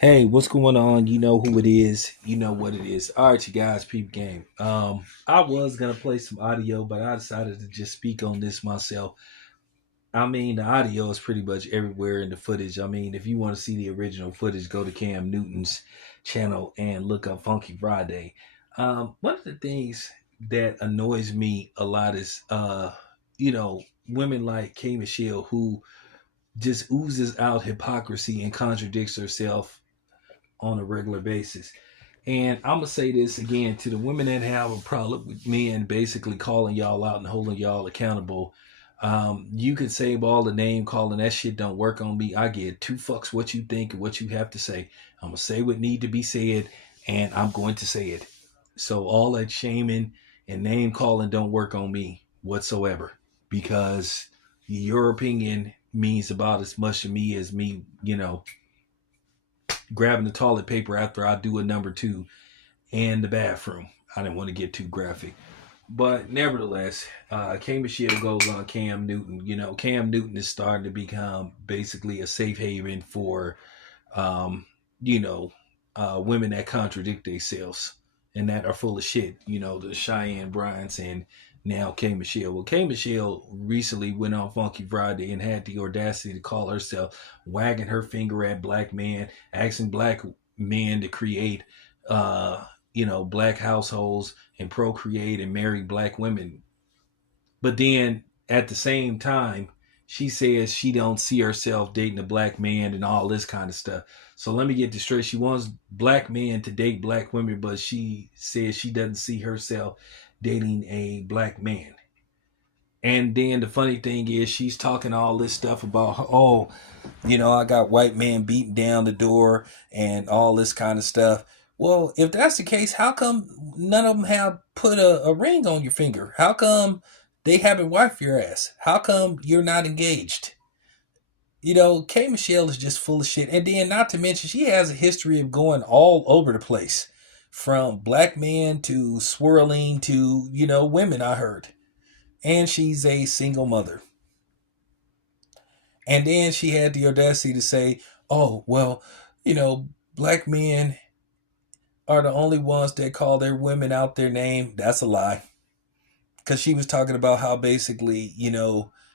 Hey, what's going on? You know who it is. You know what it is. All right, you guys, peep game. I was gonna play some audio, but I decided to just speak on this myself. I mean, the audio is pretty much everywhere in the footage. I mean, if you want to see the original footage, go to Cam Newton's channel and look up Funky Friday. One of the things that annoys me a lot is, women like K Michelle who just oozes out hypocrisy and contradicts herself on a regular basis. And I'm gonna say this again to the women that have a problem with men basically calling y'all out and holding y'all accountable. You can save all the name calling. That shit don't work on me. I get two fucks what you think and what you have to say. I'm gonna say what need to be said, and I'm going to say it. So all that shaming and name calling don't work on me whatsoever because your opinion means about as much to me as me, grabbing the toilet paper after I do a number two in the bathroom. I didn't want to get too graphic. But nevertheless, K Michelle goes on Cam Newton. You know, Cam Newton is starting to become basically a safe haven for, um, you know, women that contradict themselves and that are full of shit. You know, the Cheyenne Bryants and now K Michelle. Well, K Michelle recently went on Funky Friday and had the audacity to call herself wagging her finger at black men, asking black men to create, black households and procreate and marry black women. But then at the same time, she says she don't see herself dating a black man and all this kind of stuff. So let me get this straight. She wants black men to date black women, but she says she doesn't see herself dating a black man. And then the funny thing is she's talking all this stuff about, oh, I got white men beating down the door and all this kind of stuff. Well, if that's the case, how come none of them have put a ring on your finger? How come they haven't wiped your ass? How come you're not engaged? K Michelle is just full of shit. And then, not to mention, she has a history of going all over the place from black men to swirling to, women, I heard. And she's a single mother. And then she had the audacity to say, oh, well, black men are the only ones that call their women out their name. That's a lie. Because she was talking about how basically,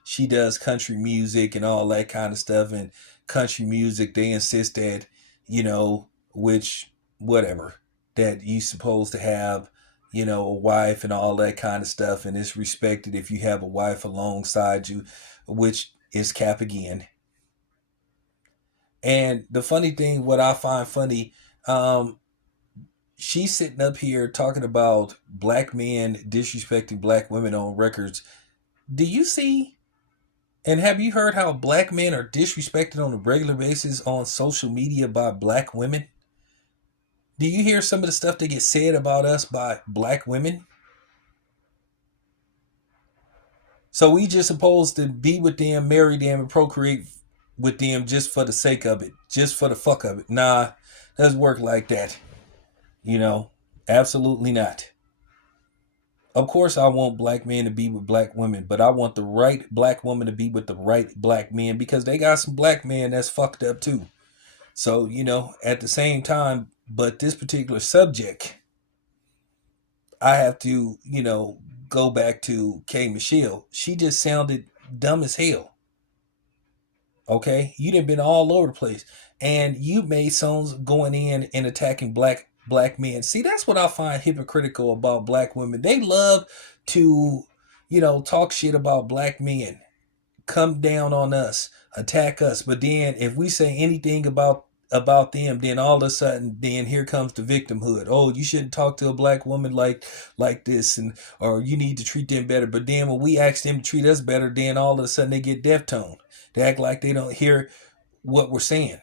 she does country music and all that kind of stuff. And country music, they insist that, which, whatever, that you supposed to have, a wife and all that kind of stuff. And it's respected if you have a wife alongside you, which is cap again. And the funny thing, what I find funny, um, she's sitting up here talking about black men disrespecting black women on records. Do you see and have you heard how black men are disrespected on a regular basis on social media by black women? Do you hear some of the stuff that gets said about us by black women? So we just supposed to be with them, marry them, and procreate with them just for the sake of it, just for the fuck of it. Nah, doesn't work like that. You know, absolutely not. Of course, I want black men to be with black women, but I want the right black woman to be with the right black men because they got some black men that's fucked up too. So, at the same time, but this particular subject, I have to, go back to K Michelle. She just sounded dumb as hell. Okay, you done been all over the place, and you made songs going in and attacking black men. See, that's what I find hypocritical about black women. They love to, talk shit about black men, come down on us, attack us. But then if we say anything about them, then all of a sudden, then here comes the victimhood. Oh, you shouldn't talk to a black woman like this, and or you need to treat them better. But then when we ask them to treat us better, then all of a sudden they get deaf toned. They act like they don't hear what we're saying.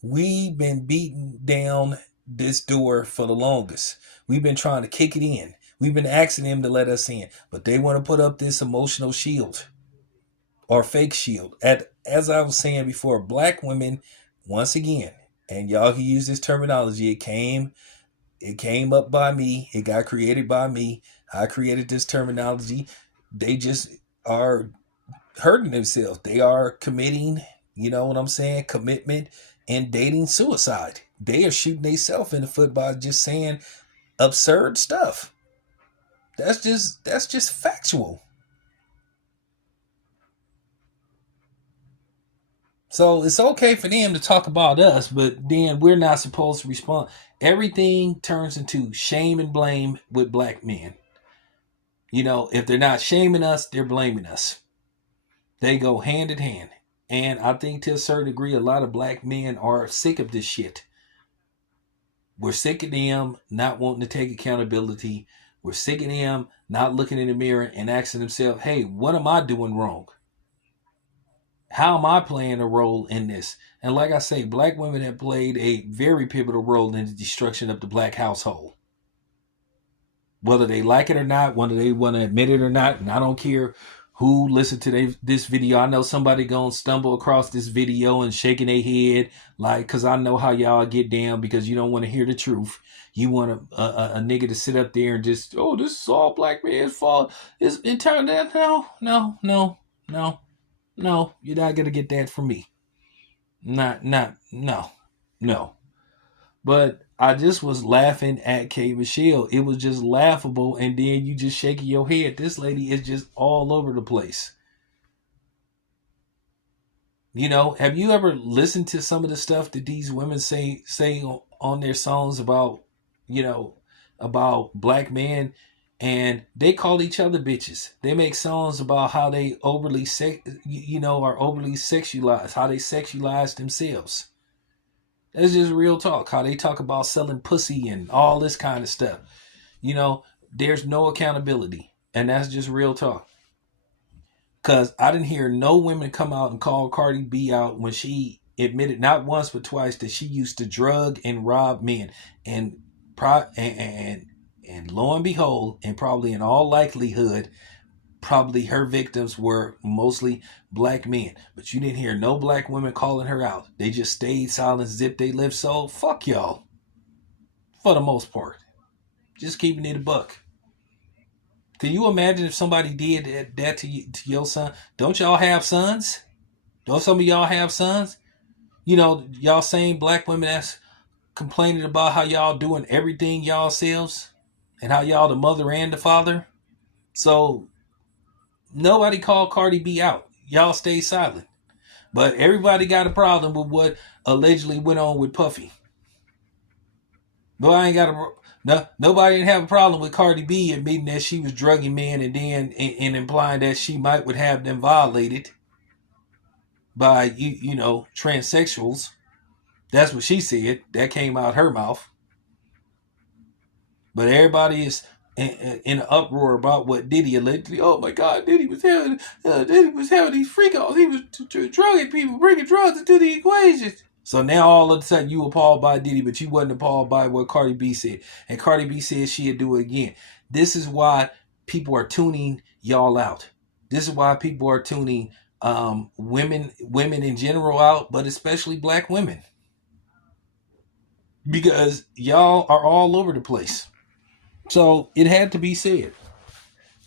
We've been beating down this door for the longest. We've been trying to kick it in. We've been asking them to let us in, but they want to put up this emotional shield or fake shield. As I was saying before, black women, once again, and y'all can use this terminology. It came up by me. It got created by me. I created this terminology. They just are hurting themselves. They are committing You know what I'm saying? Commitment and dating suicide. They are shooting themselves in the foot by just saying absurd stuff. That's just factual. So it's okay for them to talk about us, but then we're not supposed to respond. Everything turns into shame and blame with black men. You know, if they're not shaming us, they're blaming us. They go hand in hand. And I think to a certain degree, a lot of black men are sick of this shit. We're sick of them not wanting to take accountability. We're sick of them not looking in the mirror and asking themselves, hey, what am I doing wrong? How am I playing a role in this? And like I say, black women have played a very pivotal role in the destruction of the black household. Whether they like it or not, whether they want to admit it or not, and I don't care who listened to this video. I know somebody gonna stumble across this video and shaking their head, like, because I know how y'all get down because you don't want to hear the truth. You want a nigga to sit up there and just, oh, this is all black man's fault. It's entirely that. No, no, no, no, no. You're not gonna get that from me. No, no. But I just was laughing at K Mistale. It was just laughable, and then you just shaking your head. This lady is just all over the place. You know, have you ever listened to some of the stuff that these women say on their songs about, you know, about black men? And they call each other bitches. They make songs about how they are overly sexualized, how they sexualize themselves. That's just real talk. How they talk about selling pussy and all this kind of stuff. You know, there's no accountability. And that's just real talk. Because I didn't hear no women come out and call Cardi B out when she admitted not once but twice that she used to drug and rob men. And and lo and behold, and probably in all likelihood, probably her victims were mostly black men. But you didn't hear no black women calling her out. They just stayed silent, zipped their lips. So fuck y'all. For the most part. Just keeping it a buck. Can you imagine if somebody did that to your son? Don't y'all have sons? Don't some of y'all have sons? You know, y'all same black women that's complaining about how y'all doing everything y'all selves and how y'all the mother and the father. So nobody called Cardi B out. Y'all stay silent. But everybody got a problem with what allegedly went on with Puffy. But I ain't got nobody didn't have a problem with Cardi B admitting that she was drugging men and then and implying that she would have them violated by transsexuals. That's what she said. That came out her mouth. But everybody is in an uproar about what Diddy allegedly. Oh my God, Diddy was having these freak offs. He was drugging people, bringing drugs into the equation. So now all of a sudden you appalled by Diddy, but you wasn't appalled by what Cardi B said. And Cardi B said she'd do it again. This is why people are tuning y'all out. This is why people are tuning women in general out, but especially black women. Because y'all are all over the place. So it had to be said.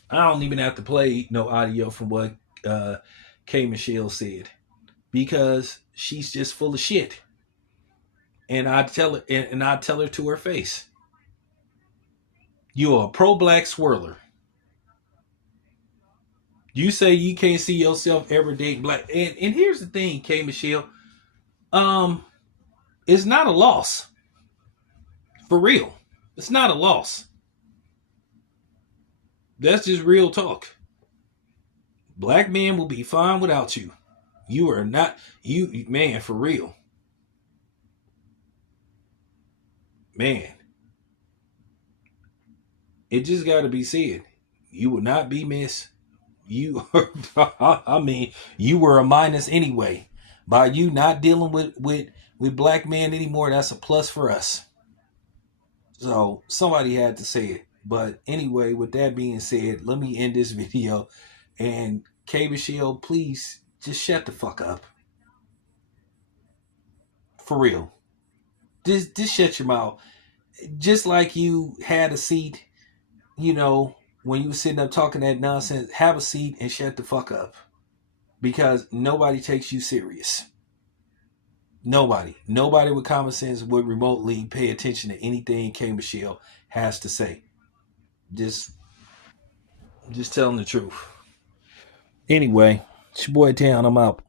I don't even have to play no audio from what K Mistale said. Because she's just full of shit. And I tell her to her face. You're a pro-black swirler. You say you can't see yourself ever dating black. And here's the thing, K Mistale. It's not a loss. For real. It's not a loss. That's just real talk. Black men will be fine without you. You are not, man, for real. Man. It just got to be said. You will not be missed. You I mean, you were a minus anyway. By you not dealing with black men anymore, that's a plus for us. So somebody had to say it. But anyway, with that being said, let me end this video. And K Mistale, please just shut the fuck up. For real. Just shut your mouth. Just like you had a seat, when you were sitting up talking that nonsense, have a seat and shut the fuck up. Because nobody takes you serious. Nobody with common sense would remotely pay attention to anything K Michelle has to say. Just telling the truth. Anyway, it's your boy Town. I'm out.